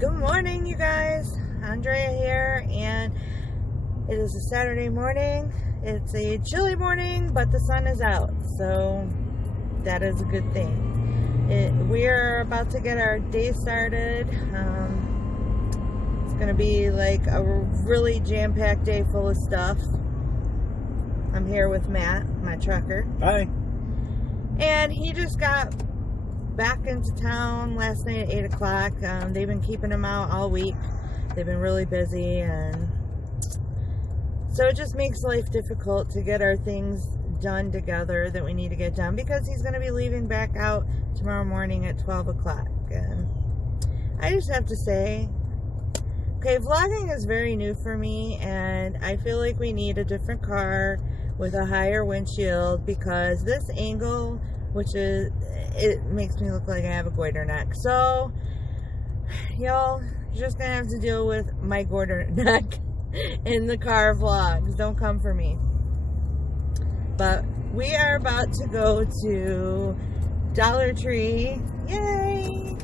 Good morning, you guys. Andrea here, and it is a Saturday morning. It's a chilly morning, but the sun is out, so that is a good thing. We are about to get our day started. It's going to be like a really jam-packed day full of stuff. I'm here with Matt, my trucker. Hi. And he just got back into town last night at 8 o'clock. They've been keeping him out all week. They've been really busy, and so it just makes life difficult to get our things done together that we need to get done, because he's going to be leaving back out tomorrow morning at 12 o'clock. And I just have to say, okay, vlogging is very new for me, and I feel like we need a different car with a higher windshield, because this angle, which is, it makes me look like I have a goiter neck. So, y'all, you're just gonna have to deal with my goiter neck in the car vlogs. Don't come for me. But we are about to go to Dollar Tree. Yay!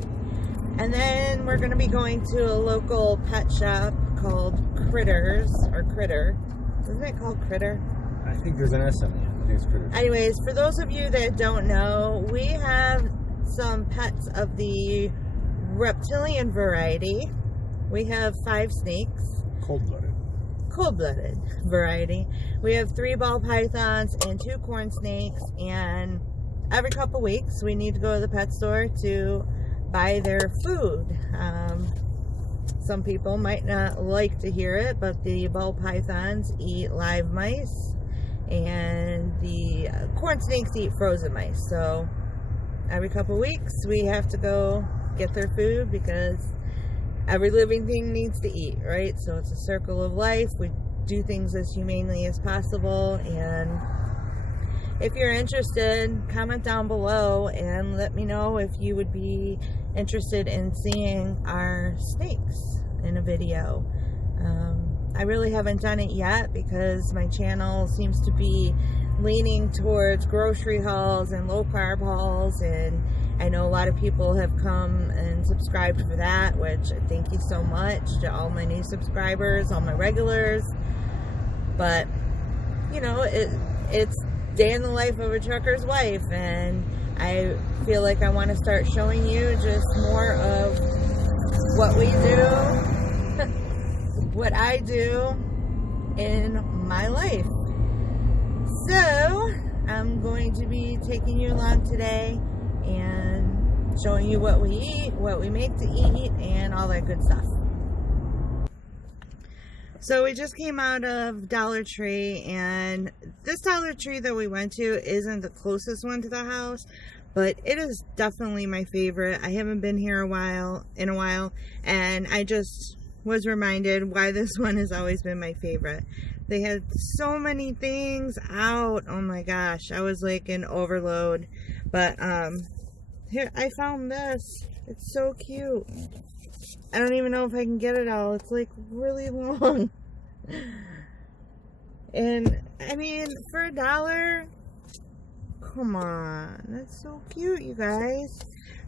And then we're gonna be going to a local pet shop called Critter. Isn't it called Critter? I think there's an S on it. I think it's Critter. Anyways, for those of you that don't know, we have some pets of the reptilian variety. We have 5 snakes. Cold-blooded variety. We have 3 ball pythons and 2 corn snakes, and every couple weeks we need to go to the pet store to buy their food. Some people might not like to hear it, but the ball pythons eat live mice, and the corn snakes eat frozen mice. So every couple weeks we have to go get their food, because every living thing needs to eat, right? So it's a circle of life. We do things as humanely as possible. And if you're interested, comment down below and let me know if you would be interested in seeing our snakes in a video. I really haven't done it yet, because my channel seems to be leaning towards grocery hauls and low carb hauls, and I know a lot of people have come and subscribed for that, which thank you so much to all my new subscribers, all my regulars. But you know, it's day in the life of a trucker's wife, and I feel like I want to start showing you just more of what we do, what I do in my life. So I'm going to be taking you along today and showing you what we eat, what we make to eat, and all that good stuff. So we just came out of Dollar Tree, and this Dollar Tree that we went to isn't the closest one to the house, but it is definitely my favorite. I haven't been here in a while, and I just was reminded why this one has always been my favorite. They had so many things out. Oh my gosh, I was like in overload. But here, I found this. It's so cute. I don't even know if I can get it all. It's like really long. And I mean, for $1, come on, that's so cute, you guys.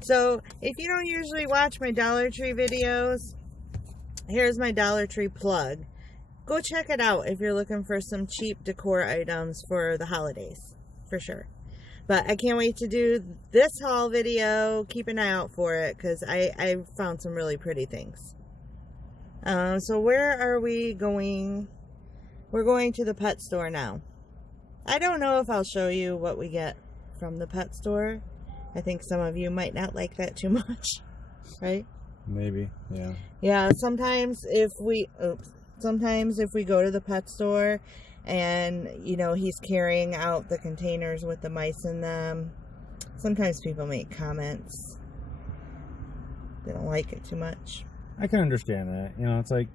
So if you don't usually watch my Dollar Tree videos, here's my Dollar Tree plug. Go check it out if you're looking for some cheap decor items for the holidays, for sure. But I can't wait to do this haul video. Keep an eye out for it, because I found some really pretty things. So where are we going? We're going to the pet store now. I don't know if I'll show you what we get from the pet store. I think some of you might not like that too much, right? Maybe, yeah. Yeah, sometimes if we go to the pet store and, you know, he's carrying out the containers with the mice in them, sometimes people make comments. They don't like it too much. I can understand that. You know, it's like,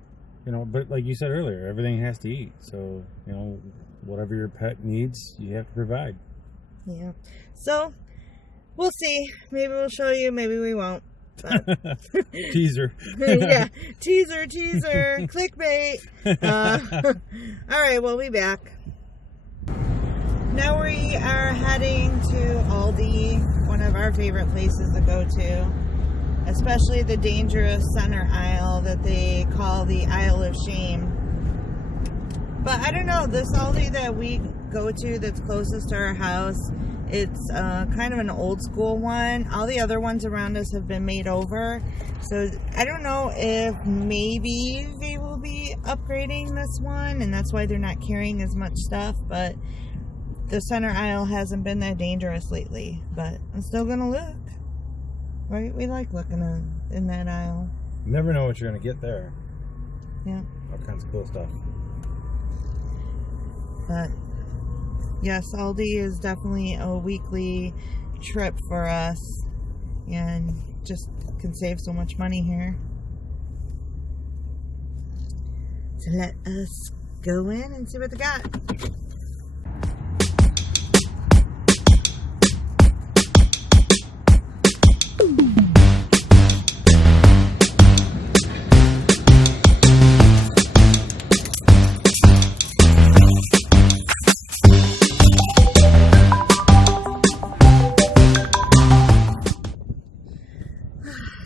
you know, but like you said earlier, everything has to eat. So, you know, whatever your pet needs, you have to provide. Yeah. So, we'll see. Maybe we'll show you, maybe we won't. Teaser. Yeah, teaser, clickbait. All right, we'll be back. Now we are heading to Aldi, one of our favorite places to go to. especially the dangerous center aisle that they call the aisle of shame. But I don't know, this Aldi that we go to that's closest to our house, it's kind of an old school one. All the other ones around us have been made over. So I don't know if maybe they will be upgrading this one and that's why they're not carrying as much stuff. But the center aisle hasn't been that dangerous lately. But I'm still going to look. Right? We like looking in that aisle. You never know what you're going to get there. Yeah. All kinds of cool stuff. But yes, Aldi is definitely a weekly trip for us and just can save so much money here. So let us go in and see what they got.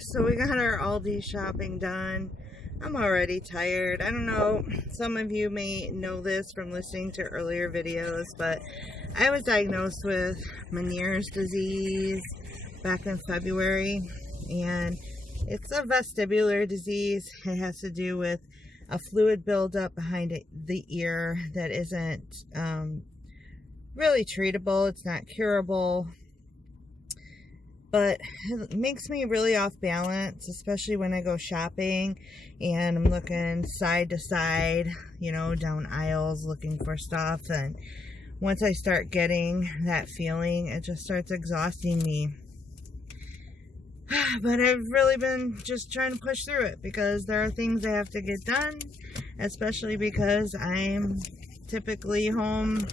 So we got our Aldi shopping done. I'm already tired. I don't know, some of you may know this from listening to earlier videos, but I was diagnosed with Meniere's disease back in February, and it's a vestibular disease. It has to do with a fluid buildup behind the ear that isn't really treatable. It's not curable. But it makes me really off balance, especially when I go shopping and I'm looking side to side, you know, down aisles looking for stuff. And once I start getting that feeling, it just starts exhausting me. But I've really been just trying to push through it because there are things I have to get done, especially because I'm typically home,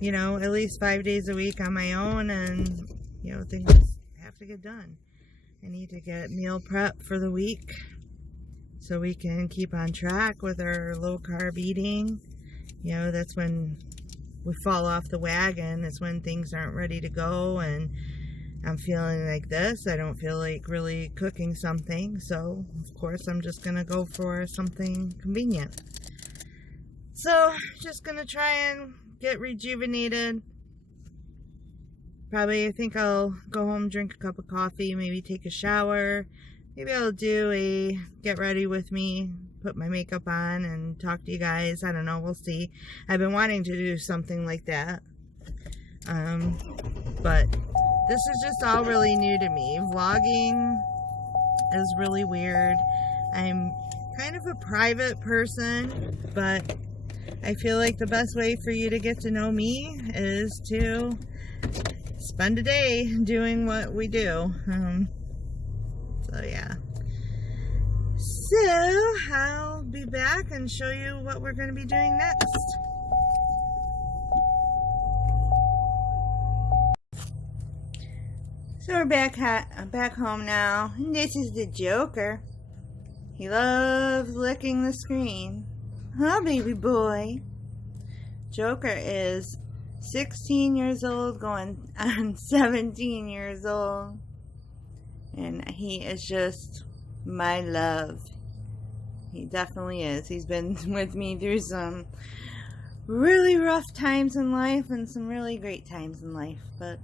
you know, at least 5 days a week on my own, and, you know, things to get done. I need to get meal prep for the week so we can keep on track with our low carb eating. You know, that's when we fall off the wagon. It's when things aren't ready to go and I'm feeling like this. I don't feel like really cooking something, so of course I'm just gonna go for something convenient. So just gonna try and get rejuvenated. Probably, I think I'll go home, drink a cup of coffee, maybe take a shower. Maybe I'll do a get ready with me, put my makeup on, and talk to you guys. I don't know, we'll see. I've been wanting to do something like that. But this is just all really new to me. Vlogging is really weird. I'm kind of a private person, but I feel like the best way for you to get to know me is to spend a day doing what we do. So yeah. So I'll be back and show you what we're going to be doing next. So we're back home now. And this is the Joker. He loves licking the screen. Huh, baby boy? Joker is 16 years old, going on 17 years old, and he is just my love. He definitely is. He's been with me through some really rough times in life and some really great times in life, but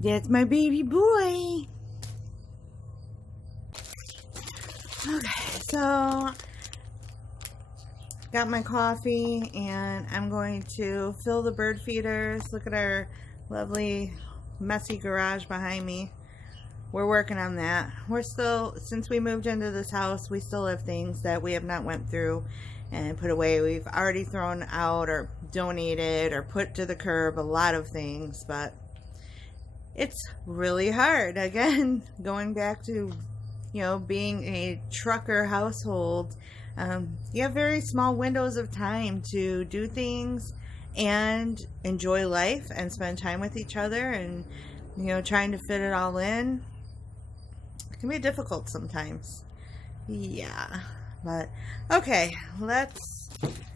that's my baby boy. Okay, so got my coffee and I'm going to fill the bird feeders. Look at our lovely messy garage behind me. We're working on that. We're still, since we moved into this house, we still have things that we have not went through and put away. We've already thrown out or donated or put to the curb a lot of things, but it's really hard. Again, going back to, you know, being a trucker household, you have very small windows of time to do things and enjoy life and spend time with each other, and, you know, trying to fit it all in, it can be difficult sometimes. Yeah, but okay, let's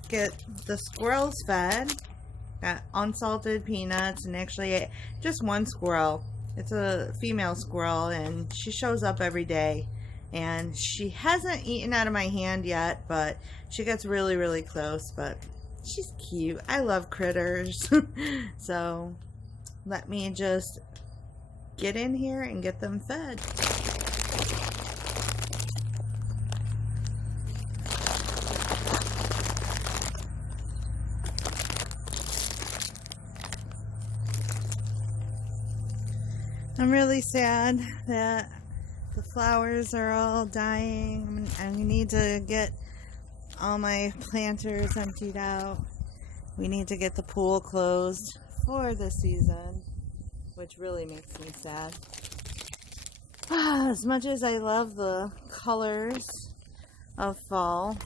get the squirrels fed. Got unsalted peanuts, and actually just one squirrel It's a female squirrel, and she shows up every day. And she hasn't eaten out of my hand yet, but she gets really, really close. But she's cute. I love critters. So let me just get in here and get them fed. I'm really sad that the flowers are all dying. I need to get all my planters emptied out. We need to get the pool closed for the season, which really makes me sad. As much as I love the colors of fall,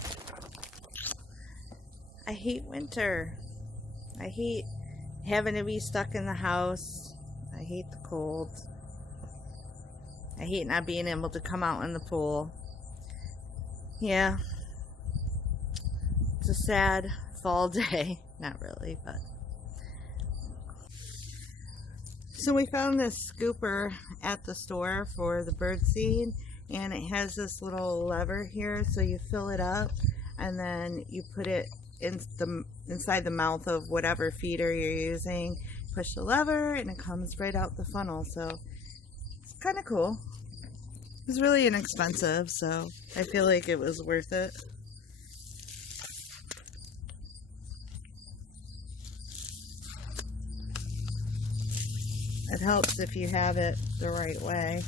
I hate winter. I hate having to be stuck in the house. I hate the cold. I hate not being able to come out in the pool. Yeah. It's a sad fall day. Not really, but. So we found this scooper at the store for the bird seed, and it has this little lever here, so you fill it up and then you put it inside the mouth of whatever feeder you're using. Push the lever and it comes right out the funnel, so it's kind of cool. It's really inexpensive, so I feel like it was worth it. It helps if you have it the right way.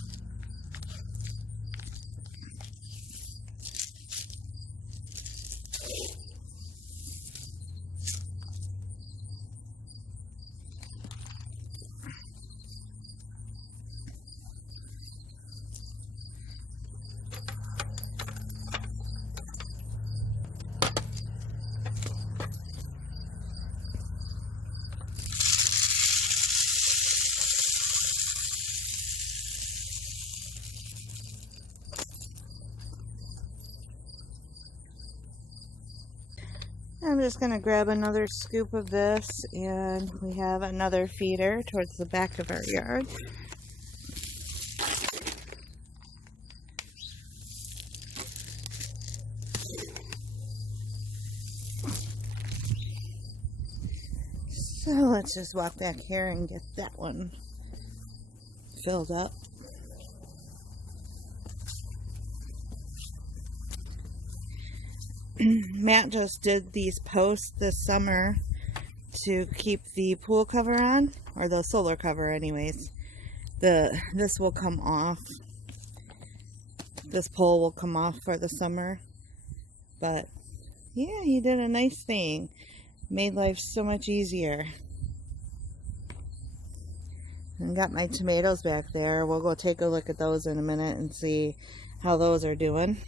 I'm just going to grab another scoop of this, and we have another feeder towards the back of our yard. So let's just walk back here and get that one filled up. Matt just did these posts this summer to keep the pool cover on, or the solar cover anyways. This will come off. This pole will come off for the summer. But yeah, he did a nice thing. Made life so much easier. And got my tomatoes back there. We'll go take a look at those in a minute and see how those are doing.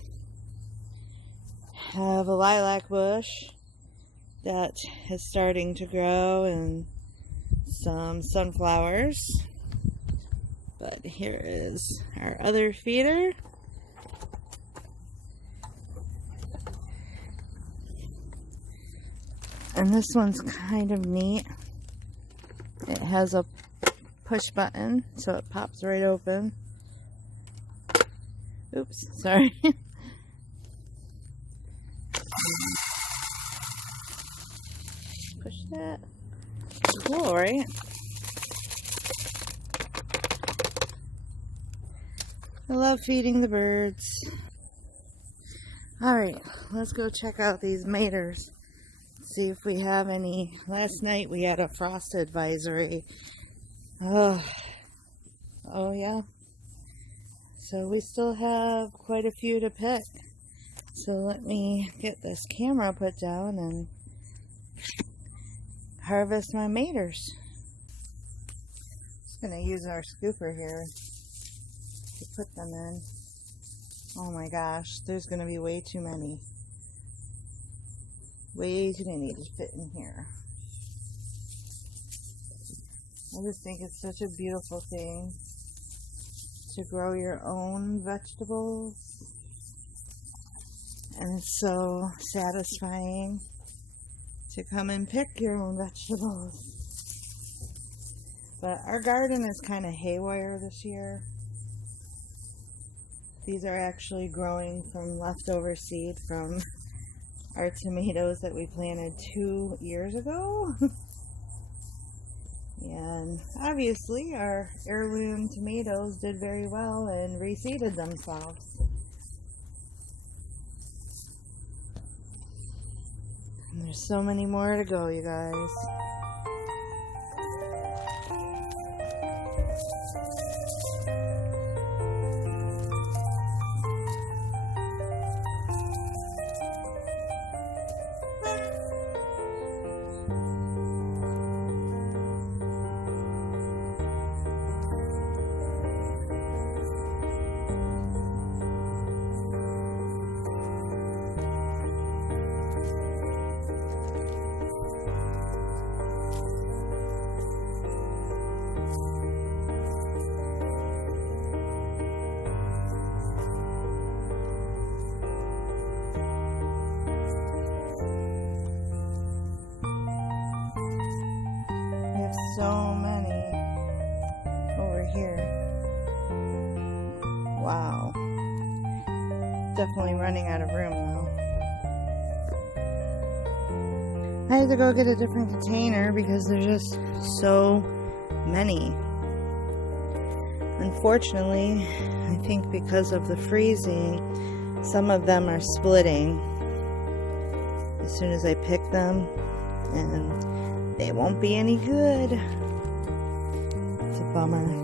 Have a lilac bush that is starting to grow, and some sunflowers. But here is our other feeder. And this one's kind of neat. It has a push button, so it pops right open. Oops, sorry. Push that. Cool, right? I love feeding the birds. Alright, let's go check out these maters. See if we have any. Last night we had a frost advisory. Oh yeah. So we still have quite a few to pick. So let me get this camera put down and harvest my maters. Just gonna use our scooper here to put them in. Oh my gosh, there's gonna be way too many. Way too many to fit in here. I just think it's such a beautiful thing to grow your own vegetables. And it's so satisfying to come and pick your own vegetables. But our garden is kind of haywire this year. These are actually growing from leftover seed from our tomatoes that we planted 2 years ago. And obviously our heirloom tomatoes did very well and reseeded themselves. And there's so many more to go, you guys. So many over here. Wow. Definitely running out of room though. I had to go get a different container because there's just so many. Unfortunately, I think because of the freezing, some of them are splitting as soon as I pick them, and they won't be any good. It's a bummer.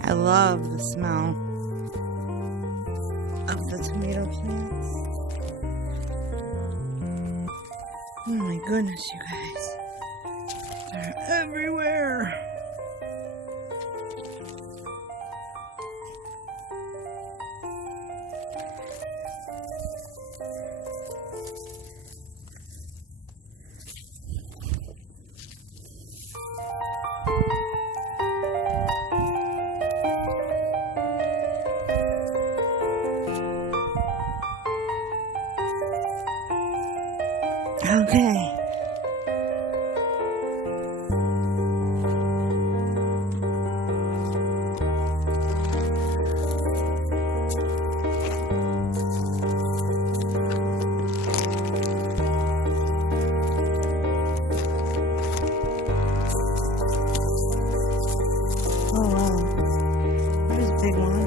I love the smell of the tomato plants. Oh my goodness, you guys. They're everywhere. Okay. Oh wow. There's a big one.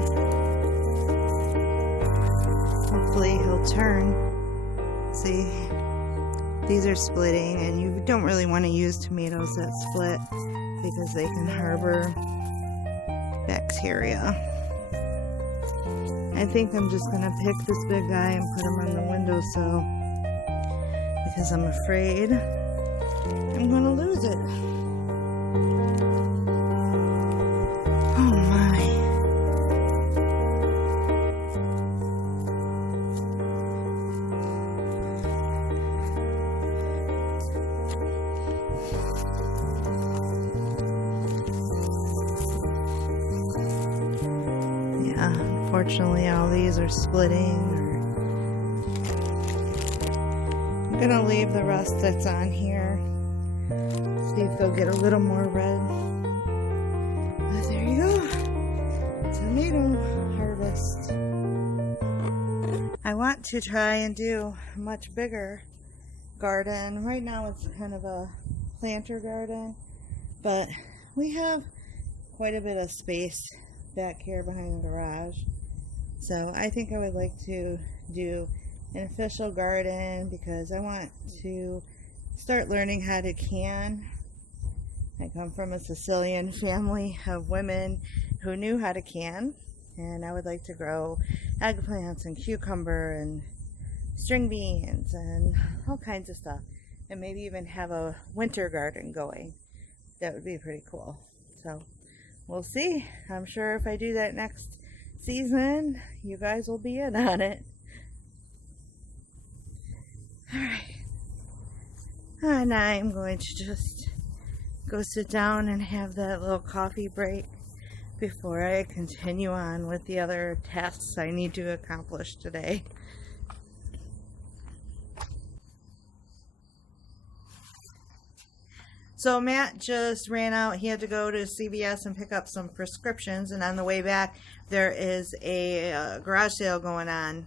Hopefully he'll turn. See? These are splitting, and you don't really want to use tomatoes that split because they can harbor bacteria. I think I'm just going to pick this big guy and put him on the windowsill because I'm afraid I'm going to lose it. Oh my. Unfortunately, all these are splitting. I'm gonna leave the rest that's on here. See if they'll get a little more red. But there you go. Tomato harvest. I want to try and do a much bigger garden. Right now it's kind of a planter garden, but we have quite a bit of space back here behind the garage. So I think I would like to do an official garden because I want to start learning how to can. I come from a Sicilian family of women who knew how to can, and I would like to grow eggplants and cucumber and string beans and all kinds of stuff, and maybe even have a winter garden going. That would be pretty cool. So we'll see. I'm sure if I do that next season, you guys will be in on it. Alright. And I'm going to just go sit down and have that little coffee break before I continue on with the other tasks I need to accomplish today. So Matt just ran out. He had to go to CVS and pick up some prescriptions, and on the way back there is a garage sale going on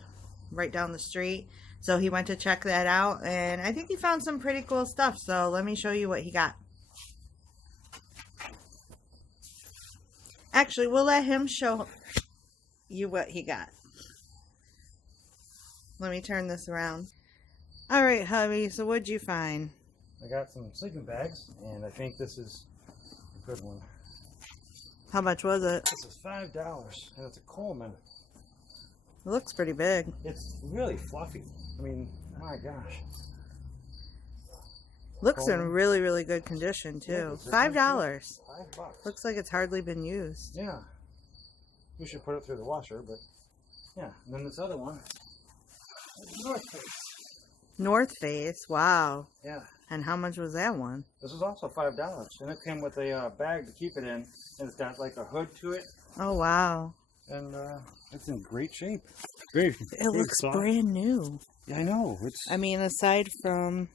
right down the street. So he went to check that out, and I think he found some pretty cool stuff. So let me show you what he got. Actually, we'll let him show you what he got. Let me turn this around. All right, hubby, so what'd you find? I got some sleeping bags, and I think this is a good one. How much was it? This is $5, and it's a Coleman. It looks pretty big. It's really fluffy. I mean, my gosh. Looks in Coleman. really, really good condition, too. Yeah, $5. $5. Looks like it's hardly been used. Yeah. We should put it through the washer, but yeah. And then this other one, North Face. North Face, wow. Yeah. And how much was that one? This was also $5, and it came with a bag to keep it in, and it's got like a hood to it, Oh, wow. and it's in great shape. Great. It looks brand new. Yeah, I know. It's I mean, aside from,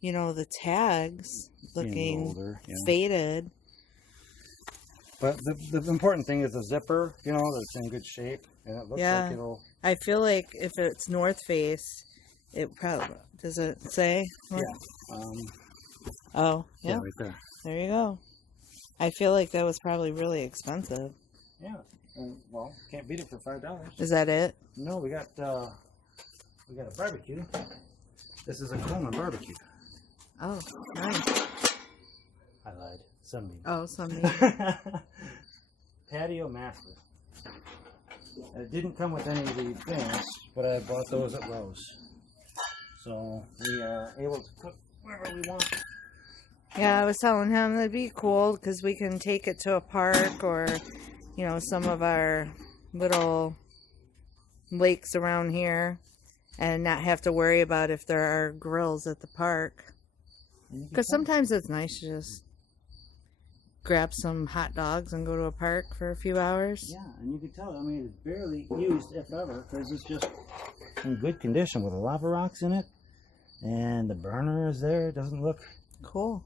you know, the tags being looking older, yeah. faded. But the important thing is the zipper, you know, that's in good shape, and it looks like it'll. I feel like if it's North Face, it probably, does it say? Yeah. Oh, yeah. Right there. There you go. I feel like that was probably really expensive. Yeah. Well, can't beat it for $5. Is that it? No, we got a barbecue. This is a Coleman barbecue. Oh, nice. I lied. Sunbeam. Oh, something. Patio master. It didn't come with any of the things, but I bought those at Lowe's. So we are able to cook wherever we want. Yeah, I was telling him that'd be cool because we can take it to a park or, you know, some of our little lakes around here and not have to worry about if there are grills at the park. Because sometimes it's nice to just grab some hot dogs and go to a park for a few hours. Yeah, and you can tell, I mean, it's barely used, if ever, because it's just in good condition with the lava rocks in it. And the burner is there. It doesn't look... Cool.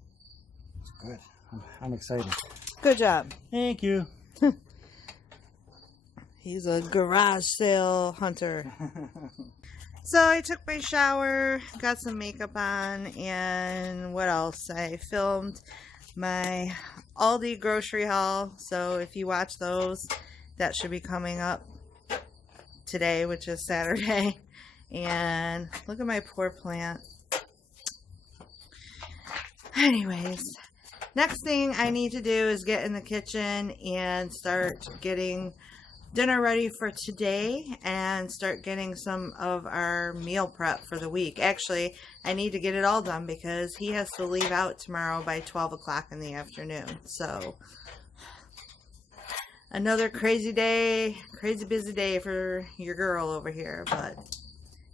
It's good. I'm excited. Good job. Thank you. He's a garage sale hunter. So I took my shower, got some makeup on, and what else? I filmed my Aldi grocery haul. So if you watch those, that should be coming up today, which is Saturday. And look at my poor plant. Anyways, next thing I need to do is get in the kitchen and start getting dinner ready for today and start getting some of our meal prep for the week. Actually, I need to get it all done because he has to leave out tomorrow by 12 o'clock in the afternoon. So another crazy day, crazy busy day for your girl over here. But,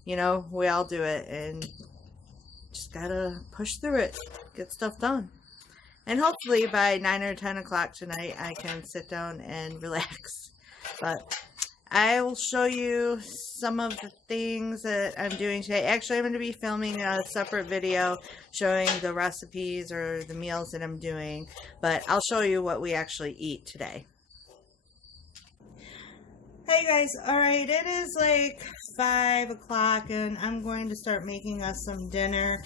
you know, we all do it and just gotta push through it, get stuff done. And hopefully by 9 or 10 o'clock tonight, I can sit down and relax. But I will show you some of the things that I'm doing today. Actually, I'm going to be filming a separate video showing the recipes or the meals that I'm doing. But I'll show you what we actually eat today. Hey guys, alright, it is like 5 o'clock and I'm going to start making us some dinner.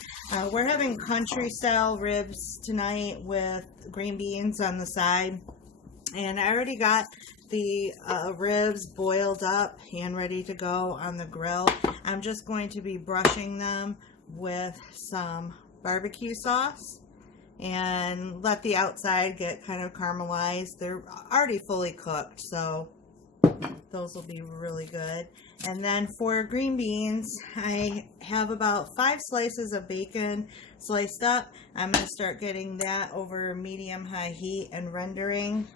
We're having country style ribs tonight with green beans on the side. And I already got the ribs boiled up and ready to go on the grill. I'm just going to be brushing them with some barbecue sauce and let the outside get kind of caramelized. They're already fully cooked, so those will be really good. And then for green beans, I have about 5 slices of bacon sliced up. I'm going to start getting that over medium-high heat and rendering.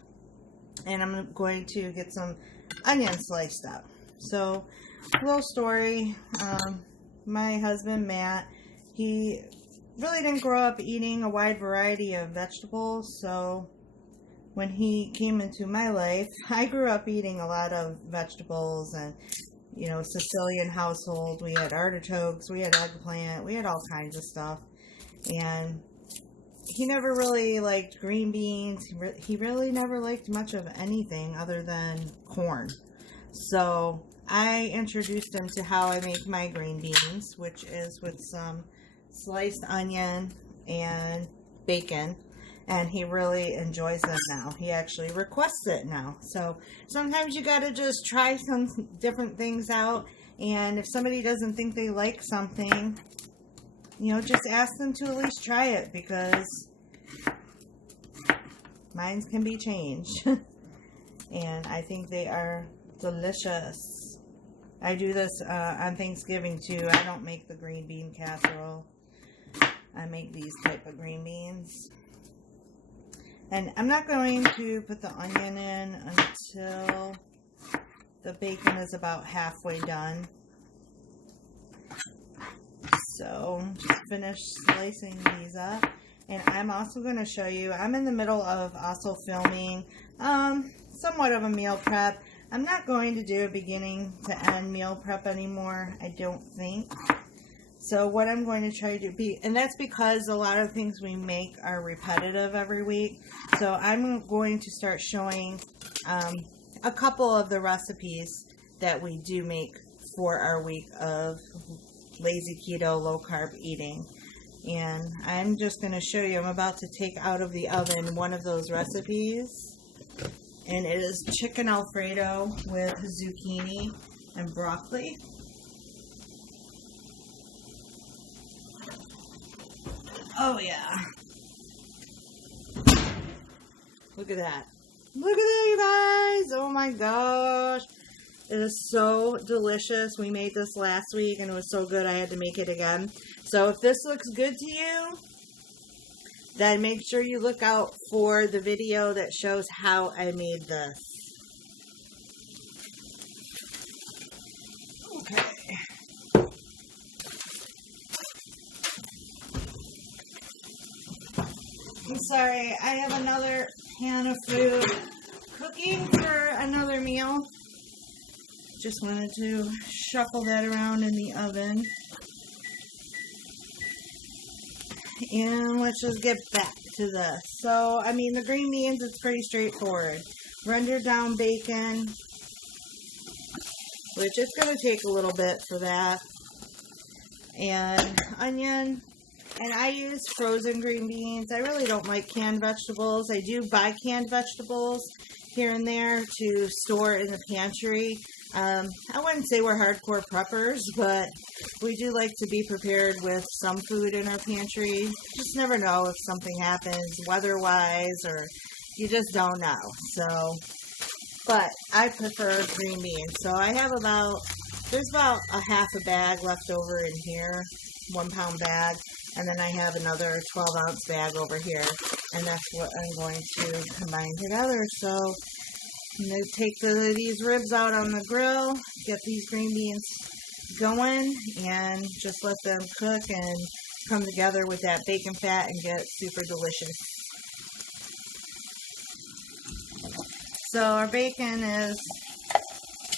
And I'm going to get some onions sliced up. So, little story. My husband, Matt, he really didn't grow up eating a wide variety of vegetables, so when he came into my life, I grew up eating a lot of vegetables and, you know, Sicilian household. We had artichokes, we had eggplant, we had all kinds of stuff. And he never really liked green beans. He really never liked much of anything other than corn. So I introduced him to how I make my green beans, which is with some sliced onion and bacon. And he really enjoys them now. He actually requests it now. So sometimes you got to just try some different things out. And if somebody doesn't think they like something, you know, just ask them to at least try it, because minds can be changed. And I think they are delicious. I do this on Thanksgiving too. I don't make the green bean casserole. I make these type of green beans. And I'm not going to put the onion in until the bacon is about halfway done. So just finish slicing these up. And I'm also going to show you, I'm in the middle of also filming somewhat of a meal prep. I'm not going to do a beginning to end meal prep anymore, I don't think. So what I'm going to try to do, and that's because a lot of things we make are repetitive every week. So I'm going to start showing a couple of the recipes that we do make for our week of lazy keto, low carb eating. And I'm just going to show you, I'm about to take out of the oven one of those recipes. And it is chicken Alfredo with zucchini and broccoli. Oh yeah. Look at that. Look at that, you guys. Oh my gosh. It is so delicious. We made this last week and it was so good I had to make it again. So if this looks good to you, then make sure you look out for the video that shows how I made this. Okay. I'm sorry, I have another pan of food cooking for another meal. Just wanted to shuffle that around in the oven. And let's just get back to this. So, I mean, the green beans, it's pretty straightforward. Render down bacon, which it's going to take a little bit for that. And onion. And I use frozen green beans. I really don't like canned vegetables. I do buy canned vegetables here and there to store in the pantry. I wouldn't say we're hardcore preppers, but we do like to be prepared with some food in our pantry. Just never know if something happens weather-wise, or you just don't know. So, but I prefer green beans. So I have there's about a half a bag left over in here, 1 pound bag. And then I have another 12-ounce bag over here. And that's what I'm going to combine together. So I'm going to take these ribs out on the grill, get these green beans going, and just let them cook and come together with that bacon fat and get super delicious. So our bacon is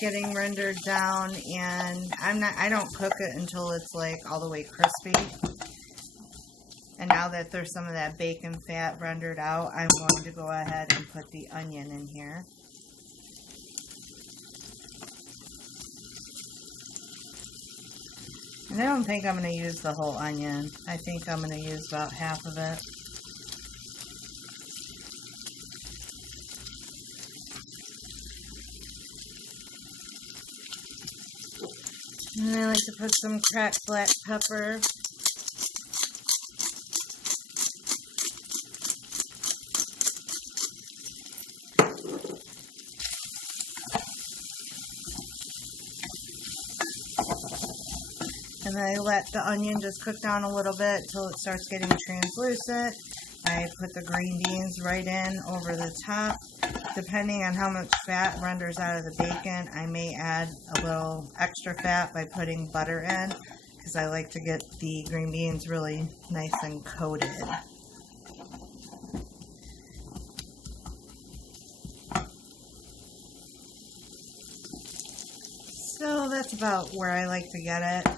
getting rendered down, and I don't cook it until it's like all the way crispy. And now that there's some of that bacon fat rendered out, I'm going to go ahead and put the onion in here. And I don't think I'm going to use the whole onion. I think I'm going to use about half of it. And I like to put some cracked black pepper. And I let the onion just cook down a little bit until it starts getting translucent. I put the green beans right in over the top. Depending on how much fat renders out of the bacon, I may add a little extra fat by putting butter in, because I like to get the green beans really nice and coated. So that's about where I like to get it.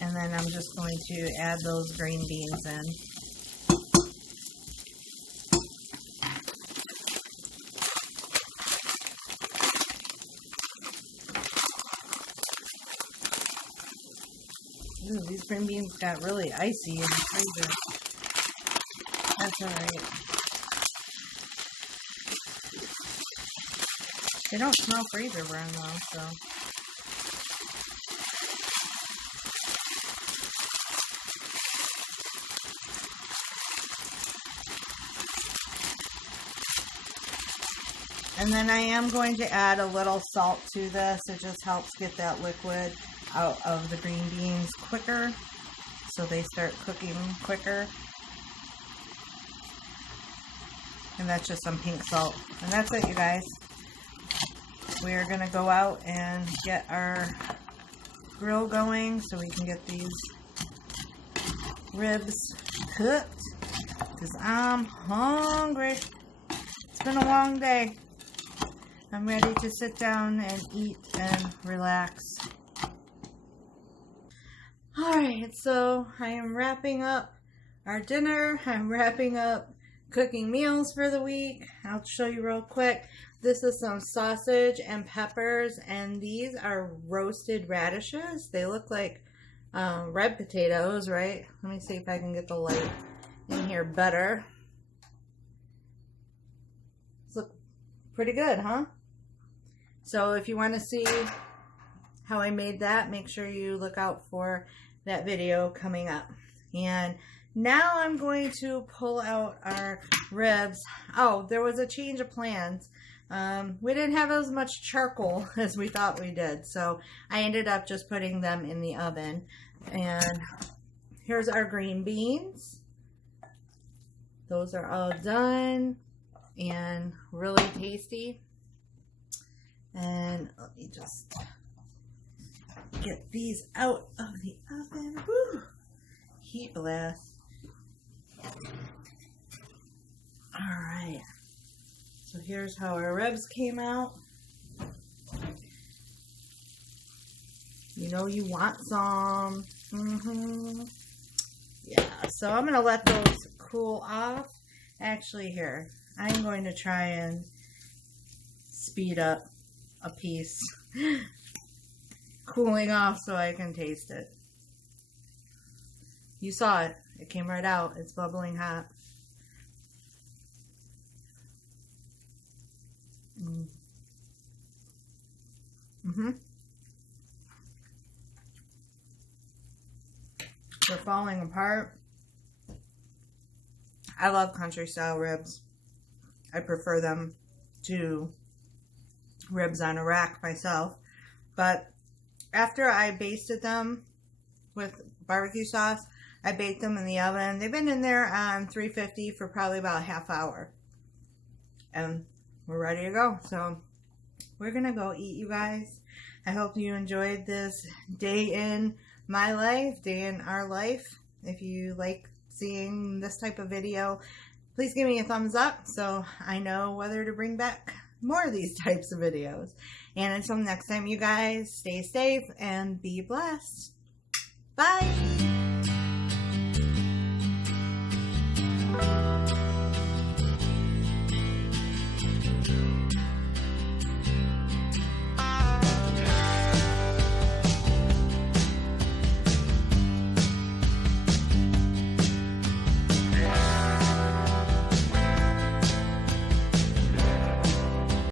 And then I'm just going to add those green beans in. Ooh, these green beans got really icy in the freezer. That's alright. They don't smell freezer burn though, so. And then I am going to add a little salt to this. It just helps get that liquid out of the green beans quicker, so they start cooking quicker. And that's just some pink salt. And that's it, you guys. We're going to go out and get our grill going so we can get these ribs cooked, because I'm hungry. It's been a long day. I'm ready to sit down and eat and relax. Alright, so I am wrapping up our dinner. I'm wrapping up cooking meals for the week. I'll show you real quick. This is some sausage and peppers, and these are roasted radishes. They look like red potatoes, right? Let me see if I can get the light in here better. These look pretty good, huh? So if you want to see how I made that, make sure you look out for that video coming up. And now I'm going to pull out our ribs. Oh, there was a change of plans. We didn't have as much charcoal as we thought we did, so I ended up just putting them in the oven. And here's our green beans. Those are all done and really tasty. And let me just get these out of the oven. Woo! Heat blast. Alright. So here's how our ribs came out. You know you want some. Yeah, so I'm going to let those cool off. Actually, here, I'm going to try and speed up a piece cooling off so I can taste it. You saw it. It came right out. It's bubbling hot. They're falling apart. I love country style ribs. I prefer them to ribs on a rack myself. But after I basted them with barbecue sauce, I baked them in the oven. They've been in there on 350 for probably about a half hour. And we're ready to go. So we're going to go eat, you guys. I hope you enjoyed this day in my life, day in our life. If you like seeing this type of video, please give me a thumbs up so I know whether to bring back more of these types of videos. And until next time, you guys, stay safe and be blessed. Bye!